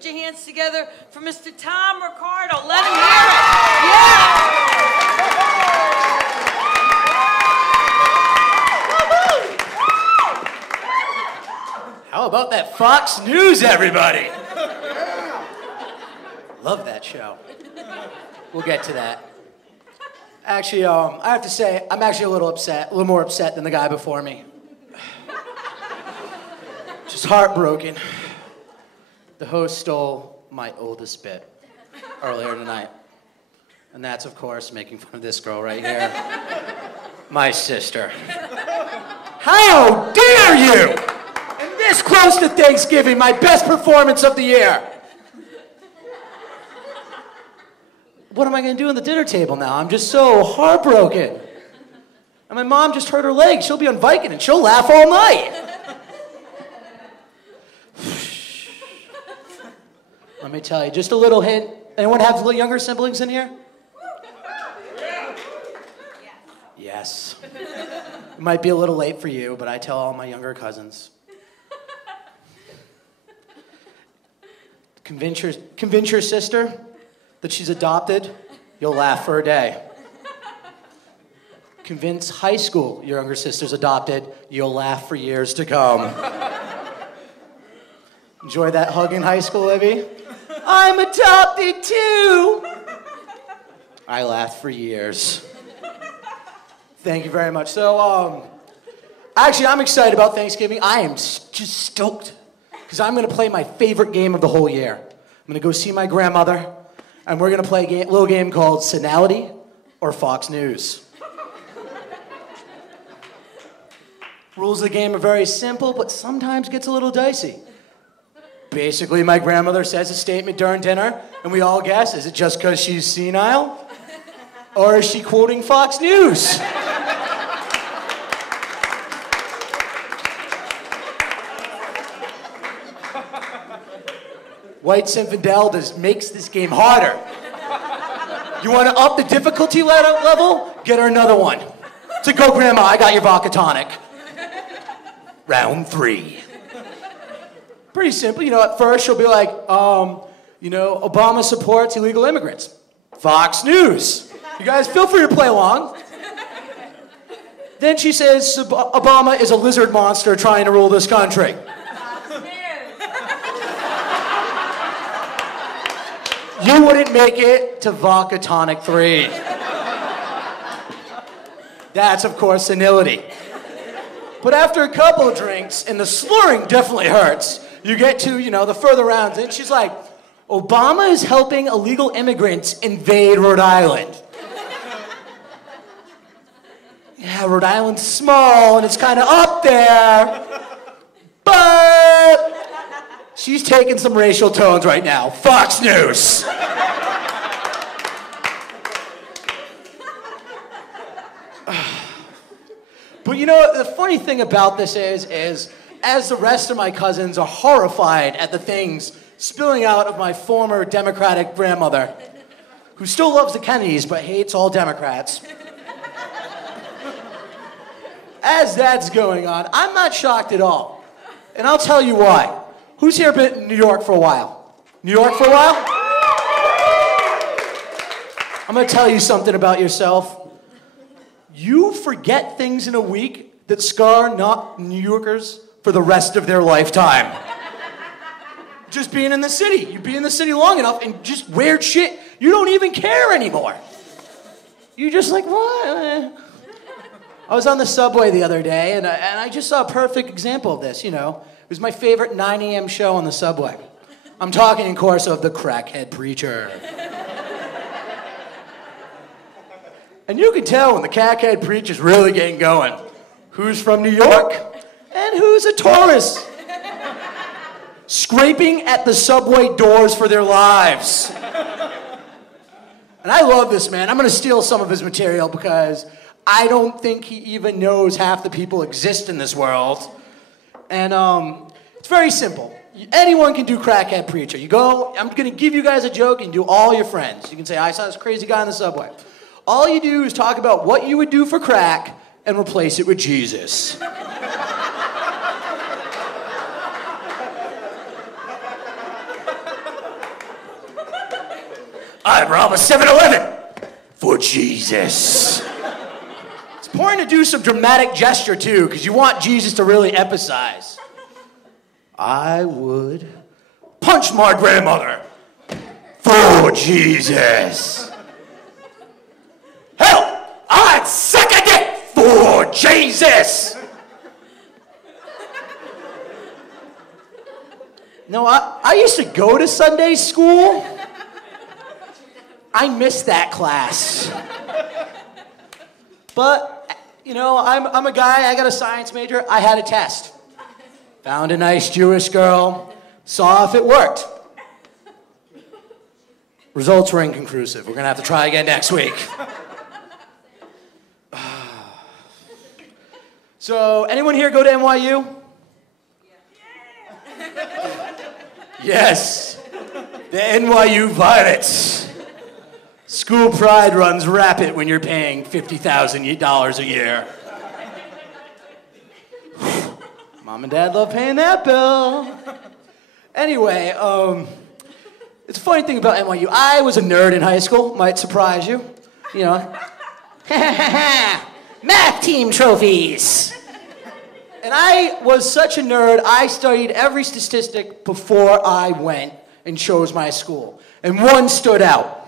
put your hands together for Mr. Tom Ricardo. Let him hear it. Yeah! How about that Fox News, everybody? Love that show. We'll get to that. Actually, I have to say, I'm actually a little more upset than the guy before me. Just heartbroken. The host stole my oldest bit earlier tonight. And that's, of course, making fun of this girl right here. My sister. How dare you! And this close to Thanksgiving, my best performance of the year. What am I going to do at the dinner table now? I'm just so heartbroken. And my mom just hurt her leg. She'll be on Viking and she'll laugh all night. Let me tell you, just a little hint. Anyone have little younger siblings in here? Yes. It might be a little late for you, but I tell all my younger cousins. Convince your sister that she's adopted, you'll laugh for a day. Convince high school your younger sister's adopted, you'll laugh for years to come. Enjoy that hug in high school, Libby? I'm adopted too! I laughed for years. Thank you very much. So, actually, I'm excited about Thanksgiving. I am just stoked because I'm going to play my favorite game of the whole year. I'm going to go see my grandmother, and we're going to play a little game called Sonality or Fox News. Rules of the game are very simple, but sometimes gets a little dicey. Basically, my grandmother says a statement during dinner, and we all guess, is it just because she's senile? Or is she quoting Fox News? White Zinfandel makes this game harder. You want to up the difficulty level? Get her another one. So go, Grandma, I got your vodka tonic. Round 3. Pretty simple. You know, at first she'll be like, Obama supports illegal immigrants. Fox News. You guys feel free to play along. Then she says Obama is a lizard monster trying to rule this country. You wouldn't make it to Vodka Tonic 3. That's, of course, senility. But after a couple of drinks, and the slurring definitely hurts, you get to, the further rounds, and she's like, Obama is helping illegal immigrants invade Rhode Island. Yeah, Rhode Island's small, and it's kind of up there, but she's taking some racial tones right now. Fox News. But the funny thing about this is as the rest of my cousins are horrified at the things spilling out of my former Democratic grandmother, who still loves the Kennedys but hates all Democrats. As that's going on, I'm not shocked at all. And I'll tell you why. Who's here been in New York for a while? New York for a while? I'm going to tell you something about yourself. You forget things in a week that scar not New Yorkers for the rest of their lifetime. Just being in the city. You be in the city long enough and just weird shit, you don't even care anymore. You're just like, what? I was on the subway the other day, and I just saw a perfect example of this, It was my favorite 9 a.m. show on the subway. I'm talking, of course, of The Crackhead Preacher. And you can tell when the Crackhead Preacher's really getting going. Who's from New York, and who's a tourist. Scraping at the subway doors for their lives. And I love this man. I'm going to steal some of his material because I don't think he even knows half the people exist in this world. And it's very simple. Anyone can do Crackhead Preacher. You go, I'm going to give you guys a joke and do all your friends. You can say, I saw this crazy guy on the subway. All you do is talk about what you would do for crack and replace it with Jesus. I'd rob a 7-Eleven for Jesus. It's important to do some dramatic gesture too, because you want Jesus to really emphasize. I would punch my grandmother for Jesus. Hell, I'd suck a dick for Jesus. No, I used to go to Sunday school. I missed that class. But, you know, I'm a guy, I got a science major, I had a test. Found a nice Jewish girl, saw if it worked. Results were inconclusive. We're gonna have to try again next week. So, anyone here go to NYU? Yes, the NYU Violets. School pride runs rapid when you're paying $50,000 a year. Mom and Dad love paying that bill. Anyway, it's a funny thing about NYU. I was a nerd in high school, might surprise you. You know, math team trophies. And I was such a nerd, I studied every statistic before I went and chose my school. And one stood out.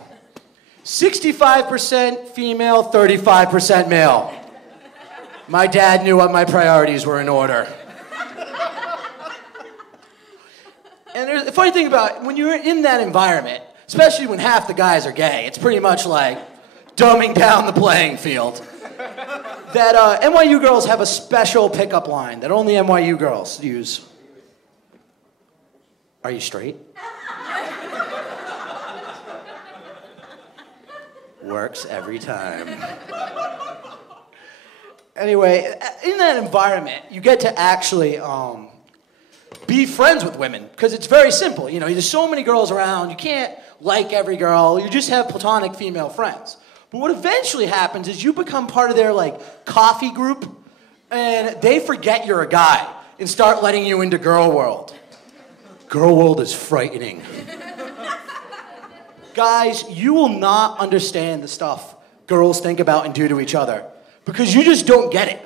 65% female, 35% male. My dad knew what my priorities were in order. And the funny thing about when you're in that environment, especially when half the guys are gay, it's pretty much like dumbing down the playing field. That NYU girls have a special pickup line that only NYU girls use. Are you straight? Works every time. Anyway, in that environment, you get to actually be friends with women, because it's very simple. You know, there's so many girls around, you can't like every girl, you just have platonic female friends. But what eventually happens is you become part of their, like, coffee group, and they forget you're a guy and start letting you into girl world. Girl world is frightening. Guys, you will not understand the stuff girls think about and do to each other because you just don't get it.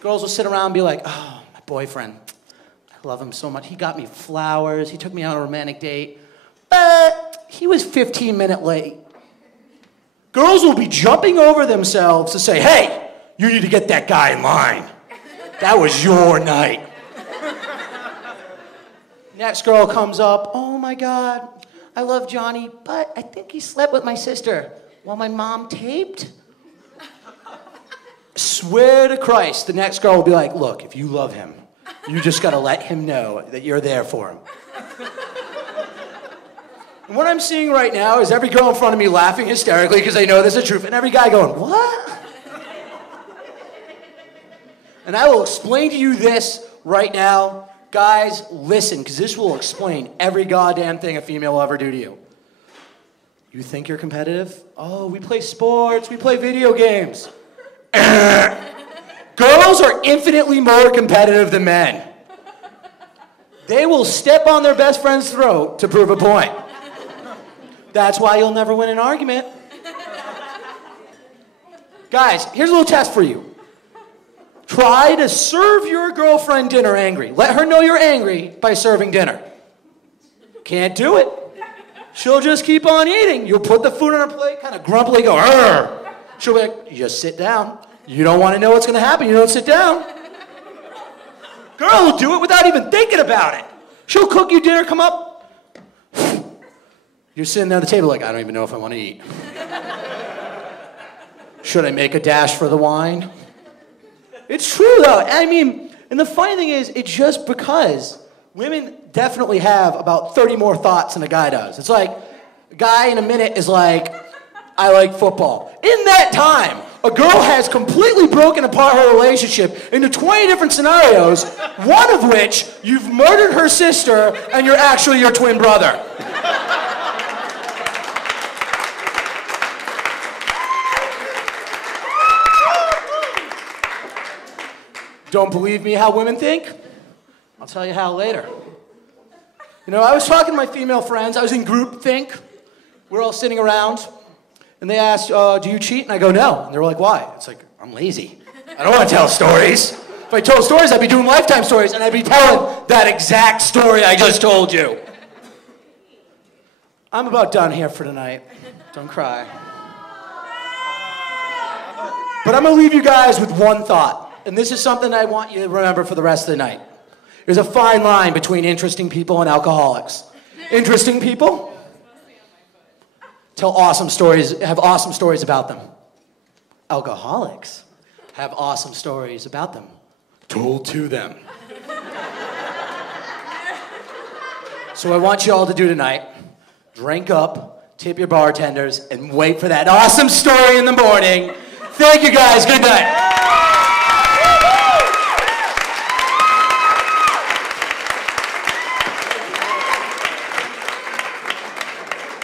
Girls will sit around and be like, oh, my boyfriend, I love him so much. He got me flowers. He took me on a romantic date, but he was 15 minutes late. Girls will be jumping over themselves to say, hey, you need to get that guy in line. That was your night. Next girl comes up, oh my God, I love Johnny, but I think he slept with my sister while my mom taped. Swear to Christ, the next girl will be like, look, if you love him, you just gotta let him know that you're there for him. And what I'm seeing right now is every girl in front of me laughing hysterically because they know this is the truth, and every guy going, what? And I will explain to you this right now. Guys, listen, because this will explain every goddamn thing a female will ever do to you. You think you're competitive? Oh, we play sports, we play video games. Girls are infinitely more competitive than men. They will step on their best friend's throat to prove a point. That's why you'll never win an argument. Guys, here's a little test for you. Try to serve your girlfriend dinner angry. Let her know you're angry by serving dinner. Can't do it. She'll just keep on eating. You'll put the food on her plate, kind of grumpily go, arr. She'll be like, you just sit down. You don't want to know what's going to happen. You don't sit down. Girl will do it without even thinking about it. She'll cook you dinner, come up. You're sitting there at the table like, I don't even know if I want to eat. Should I make a dash for the wine? It's true, though. I mean, and the funny thing is, it's just because women definitely have about 30 more thoughts than a guy does. It's like, a guy in a minute is like, I like football. In that time, a girl has completely broken apart her relationship into 20 different scenarios, one of which you've murdered her sister and you're actually your twin brother. Don't believe me how women think? I'll tell you how later. You know, I was talking to my female friends. I was in group think. we're all sitting around, and they asked, do you cheat? And I go, no. And they were like, why? It's like, I'm lazy. I don't want to tell stories. If I told stories, I'd be doing Lifetime stories, and I'd be telling that exact story I just told you. I'm about done here for tonight. Don't cry. But I'm going to leave you guys with one thought, and this is something I want you to remember for the rest of the night. There's a fine line between interesting people and alcoholics. Interesting people tell awesome stories, have awesome stories about them. Alcoholics have awesome stories about them, told to them. So I want you all to do tonight, drink up, tip your bartenders, and wait for that awesome story in the morning. Thank you guys, good night.